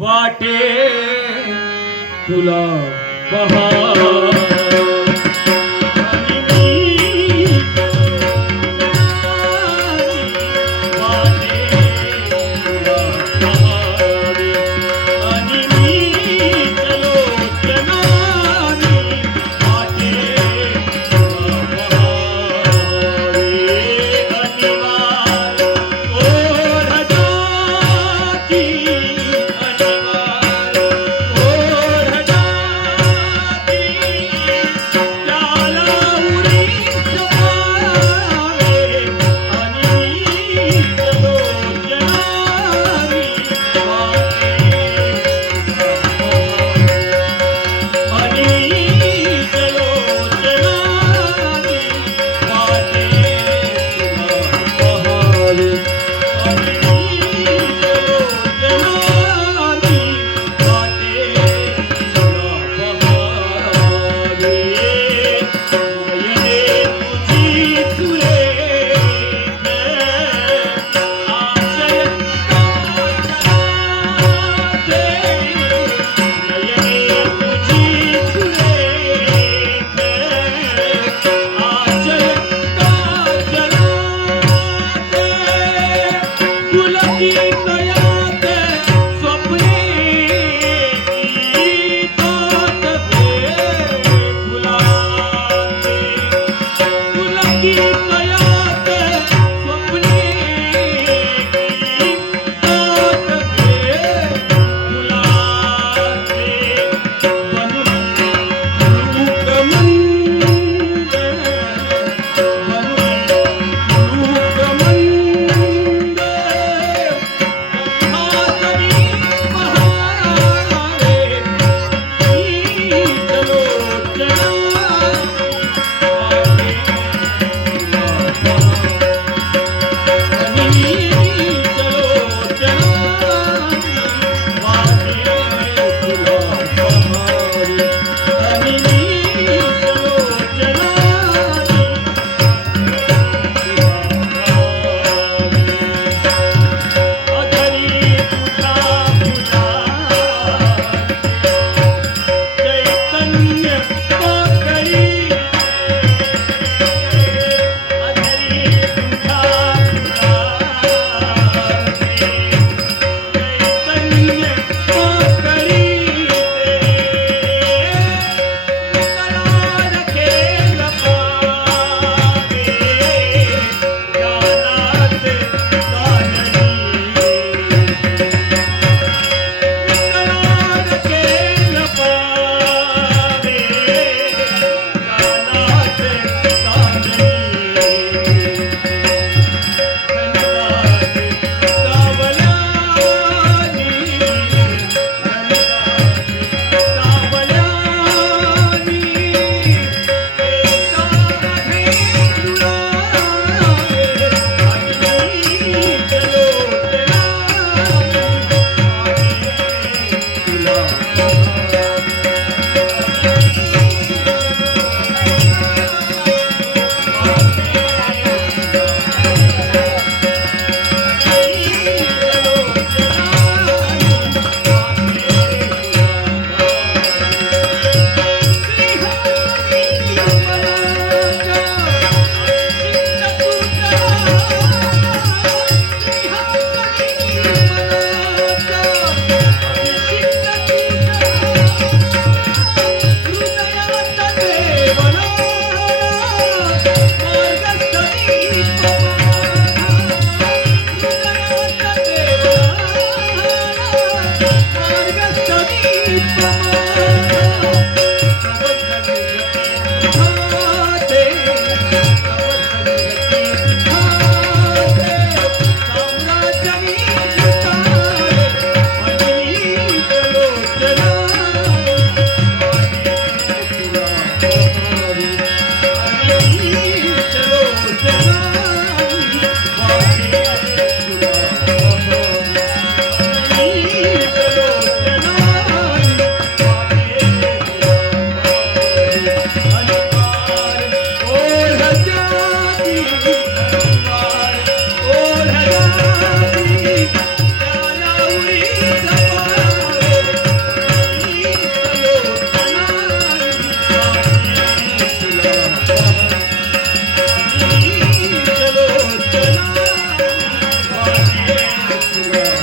ਵਾਟੇ ਫੁਲਾ ਬਹਾਰ حل پار او حقاتي او رضا تي کاندار او ني سمر يي او تنا تي او ني سمر يي او تنا تي